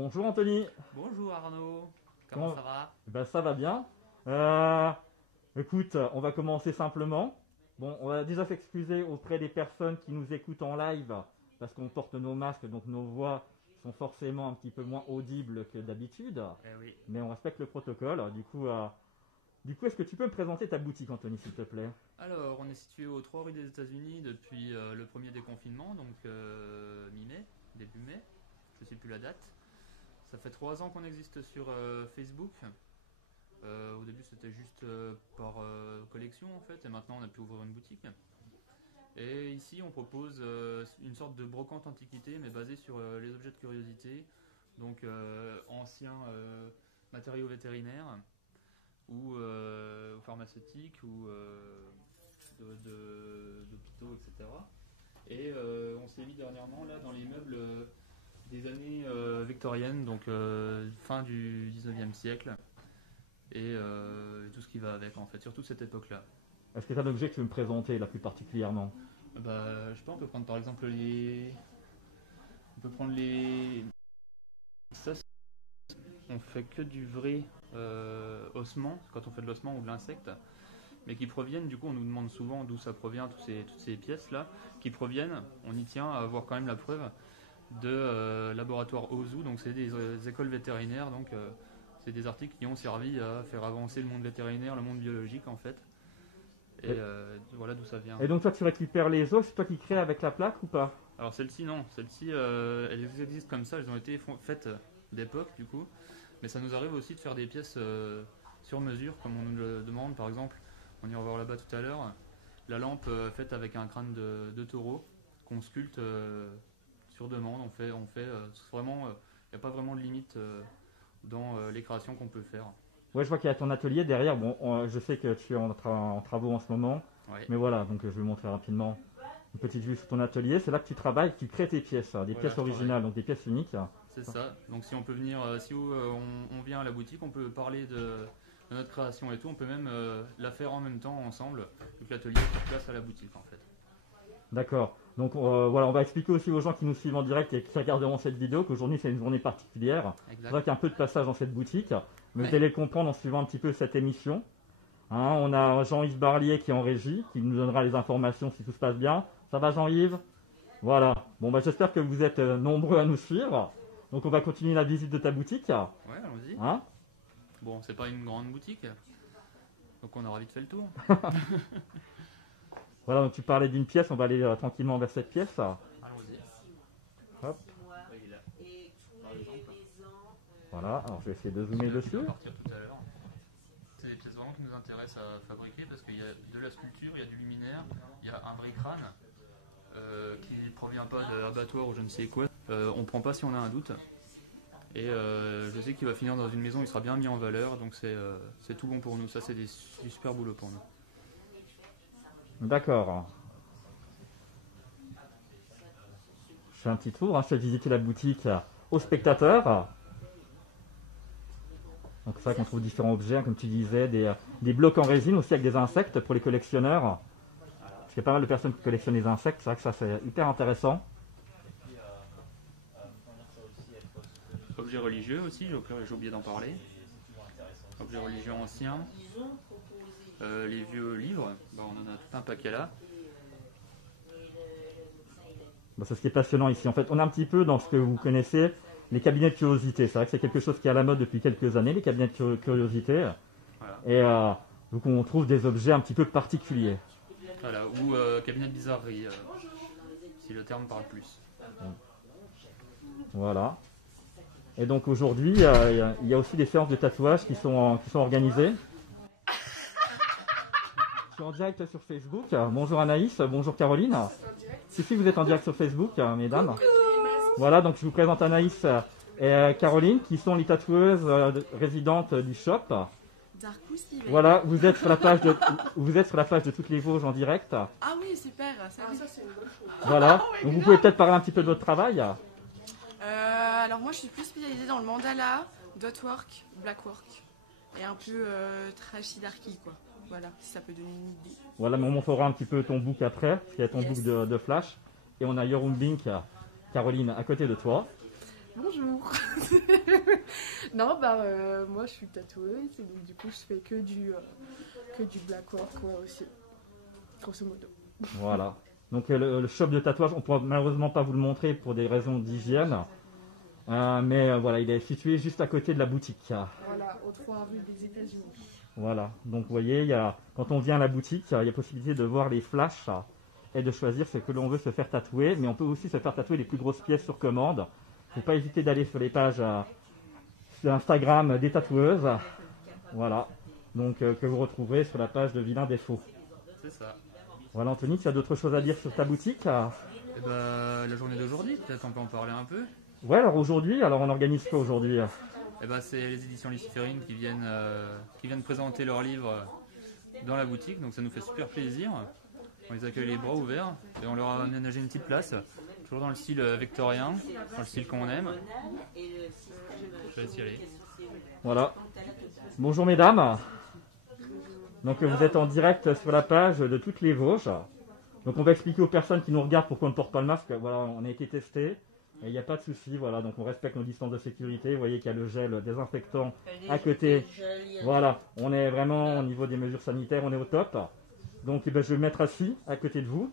Bonjour Anthony. Bonjour Arnaud, comment Comment... ça va? Ben, ça va bien. Euh, Écoute, on va commencer simplement. Bon, on va déjà s'excuser auprès des personnes qui nous écoutent en live parce qu'on porte nos masques, donc nos voix sont forcément un petit peu moins audibles que d'habitude. Eh oui. Mais on respecte le protocole. Du coup, est-ce que tu peux me présenter ta boutique, Anthony, s'il te plaît? Alors, on est situé aux 3 rues des États-Unis depuis le premier déconfinement, donc mi-mai, début mai, je ne sais plus la date. Ça fait 3 ans qu'on existe sur Facebook. Au début, c'était juste par collection en fait, et maintenant on a pu ouvrir une boutique. Et ici, on propose une sorte de brocante antiquité, mais basée sur les objets de curiosité, donc anciens matériaux vétérinaires ou pharmaceutiques ou d'hôpitaux, etc. Et on s'est mis dernièrement là dans les meubles des années victoriennes, donc fin du 19e siècle, et tout ce qui va avec en fait, surtout cette époque-là. Est-ce que tu as un objet que tu veux me présenter là plus particulièrement? Bah, je sais pas, on peut prendre par exemple les. On peut prendre les. Ça, on fait que du vrai ossement, quand on fait de l'ossement ou de l'insecte, mais qui proviennent, du coup, on nous demande souvent d'où ça provient, toutes ces pièces-là, qui proviennent, on y tient à avoir quand même la preuve, de laboratoire OZU, donc c'est des écoles vétérinaires, donc c'est des articles qui ont servi à faire avancer le monde vétérinaire, le monde biologique en fait. Et voilà d'où ça vient. Et donc toi, tu récupères les os, c'est toi qui crées avec la plaque ou pas? Alors celle-ci non, celle-ci elles existent comme ça, elles ont été faites d'époque du coup, mais ça nous arrive aussi de faire des pièces sur mesure comme on nous le demande. Par exemple, on ira voir là-bas tout à l'heure, la lampe faite avec un crâne de taureau qu'on sculpte sur demande. On fait vraiment, il n'y a pas vraiment de limite dans les créations qu'on peut faire. Ouais, je vois qu'il y a ton atelier derrière. Bon, je sais que tu es en travaux en ce moment. Ouais. Mais voilà, donc je vais vous montrer rapidement une petite vue sur ton atelier. C'est là que tu travailles, que tu crées tes pièces, des Voilà, pièces je travaille. originales, donc des pièces uniques. C'est ça. Donc si on peut venir, si on vient à la boutique, on peut parler de notre création et tout. On peut même la faire en même temps ensemble, vu que l'atelier est sur place à la boutique en fait. D'accord. Donc voilà, on va expliquer aussi aux gens qui nous suivent en direct et qui regarderont cette vidéo qu'aujourd'hui c'est une journée particulière. C'est vrai Exact. qu'il y a un peu de passage dans cette boutique, mais Ouais. vous allez le comprendre en suivant un petit peu cette émission. Hein, on a Jean-Yves Barlier qui est en régie, qui nous donnera les informations si tout se passe bien. Ça va Jean-Yves? Voilà. Bon bah j'espère que vous êtes nombreux à nous suivre. Donc on va continuer la visite de ta boutique. Ouais, allons-y. Hein? Bon, c'est pas une grande boutique, donc on aura vite fait le tour. Voilà, donc tu parlais d'une pièce, on va aller tranquillement vers cette pièce. Allons-y. Hop, Ouais, il est là. Par exemple. voilà, alors je vais essayer de C'est zoomer là qu'il dessus. va partir tout à l'heure. C'est des pièces vraiment qui nous intéressent à fabriquer parce qu'il y a de la sculpture, il y a du luminaire, il y a un vrai crâne qui ne provient pas d'abattoir ou je ne sais quoi. On ne prend pas si on a un doute. Et je sais qu'il va finir dans une maison, il sera bien mis en valeur, donc c'est tout bon pour nous. Ça, c'est du super boulot pour nous. D'accord. Je fais un petit tour, hein, je fais visiter la boutique aux spectateurs. Donc c'est vrai qu'on trouve différents objets, hein, comme tu disais, des blocs en résine aussi avec des insectes pour les collectionneurs. Parce qu'il y a pas mal de personnes qui collectionnent les insectes, c'est vrai que ça c'est hyper intéressant. Objets religieux aussi, j'ai oublié d'en parler. Objets religieux anciens. Les vieux livres, on en a tout un paquet là. Bah, c'est ce qui est passionnant ici. En fait, on est un petit peu dans ce que vous connaissez, les cabinets de curiosité. C'est vrai que c'est quelque chose qui est à la mode depuis quelques années, les cabinets de curiosité. Voilà. Et donc on trouve des objets un petit peu particuliers. Voilà. Ou cabinet de bizarrerie, si le terme parle plus. Voilà. Et donc aujourd'hui, il y a aussi des séances de tatouage qui sont organisées. Je suis en direct sur Facebook. Bonjour Anaïs, bonjour Caroline. Si, vous êtes en direct sur Facebook, mesdames. Voilà, donc je vous présente Anaïs et Caroline, qui sont les tatoueuses résidentes du shop. Voilà, vous êtes sur la page de toutes les Vosges en direct. Ah oui, super, ça c'est une bonne chose. Voilà, donc vous pouvez peut-être parler un petit peu de votre travail. Alors moi je suis plus spécialisée dans le mandala, dotwork, blackwork et un peu trashy darky quoi. Voilà, si ça peut donner une idée. Voilà, mais on montrera un petit peu ton book après, parce qu'il y a ton Yes. book de flash. Et on a Your Room Bink, Caroline, à côté de toi. Bonjour. Non, moi je suis tatoueuse et donc du coup je fais que du blackwork quoi aussi, grosso modo. Voilà. Donc le shop de tatouage, on ne pourra malheureusement pas vous le montrer pour des raisons d'hygiène. Mais voilà, il est situé juste à côté de la boutique. Voilà, au 3 rue des États-Unis. Voilà, donc vous voyez, quand on vient à la boutique, il y a possibilité de voir les flashs et de choisir ce que l'on veut se faire tatouer. Mais on peut aussi se faire tatouer les plus grosses pièces sur commande. Il ne faut pas hésiter d'aller sur les pages Instagram des tatoueuses. Voilà, donc que vous retrouverez sur la page de Vilain Défaut. C'est ça. Voilà, Anthony, tu as d'autres choses à dire sur ta boutique? Et la journée d'aujourd'hui, peut-être on peut en parler un peu. Ouais, alors aujourd'hui, on organise quoi aujourd'hui? C'est les éditions Luciférine qui viennent présenter leurs livres dans la boutique, donc ça nous fait super plaisir. On les accueille les bras ouverts et on leur a aménagé une petite place, toujours dans le style victorien, dans le style qu'on aime. Je vais essayer d'y aller. Voilà. Bonjour mesdames. Donc vous êtes en direct sur la page de Toutes les Vosges. Donc on va expliquer aux personnes qui nous regardent pourquoi on ne porte pas le masque. Voilà, on a été testé. Et il n'y a pas de souci, voilà, donc on respecte nos distances de sécurité. Vous voyez qu'il y a le gel désinfectant à côté. Voilà, on est vraiment au niveau des mesures sanitaires, on est au top. Donc je vais me mettre assis à côté de vous.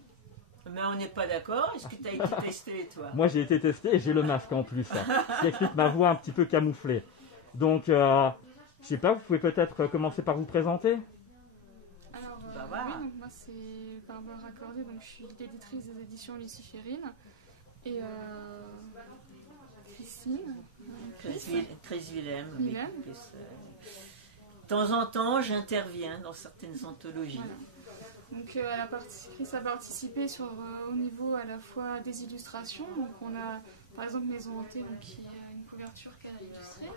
Mais on n'est pas d'accord, est-ce que tu as été testé toi? Moi j'ai été testé et j'ai le masque en plus. Ce qui explique ma voix un petit peu camouflée. Donc, je sais pas, vous pouvez peut-être commencer par vous présenter. Alors, voilà. oui, donc moi c'est Barbara Cordier, donc je suis l'éditrice des éditions Luciférine. Et Christine. Chris Willem. Willem. De temps en temps, j'interviens dans certaines anthologies. Voilà. Donc Chris a participé au niveau à la fois des illustrations. Donc on a par exemple Maison Hantée, donc, qui a une couverture qu'elle a illustrée.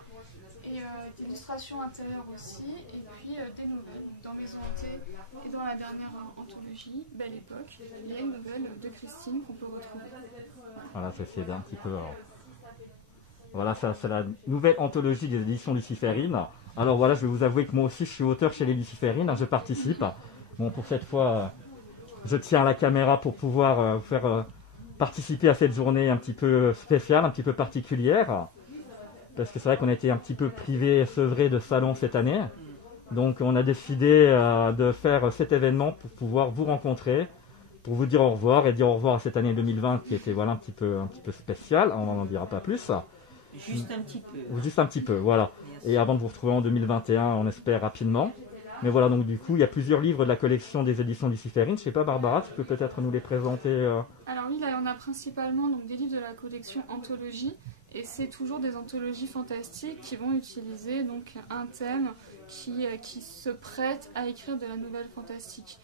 Et d'illustrations intérieures aussi. Et puis des nouvelles. Donc, dans Maison Hantée et dans la dernière anthologie, Belle Époque, il y a une nouvelle de Christine qu'on peut retrouver. Voilà, ça c'est un petit peu... Voilà, ça c'est la nouvelle anthologie des éditions Luciférine. Alors voilà, je vais vous avouer que moi aussi je suis auteur chez les Luciférines, je participe. Bon, pour cette fois, je tiens la caméra pour pouvoir vous faire participer à cette journée un petit peu spéciale, un petit peu particulière. Parce que c'est vrai qu'on a été un petit peu privé et sevré de salon cette année. Donc on a décidé de faire cet événement pour pouvoir vous rencontrer, pour vous dire au revoir et dire au revoir à cette année 2020 qui était voilà, un petit peu spéciale, on n'en dira pas plus. Juste un petit peu. Juste un petit peu, voilà. Et avant de vous retrouver en 2021, on espère rapidement. Mais voilà, donc du coup, il y a plusieurs livres de la collection des éditions Luciférine. Je sais pas, Barbara, tu peux peut-être nous les présenter Alors oui, là on a principalement donc, des livres de la collection Anthologie. Et c'est toujours des anthologies fantastiques qui vont utiliser donc, un thème qui se prête à écrire de la nouvelle fantastique.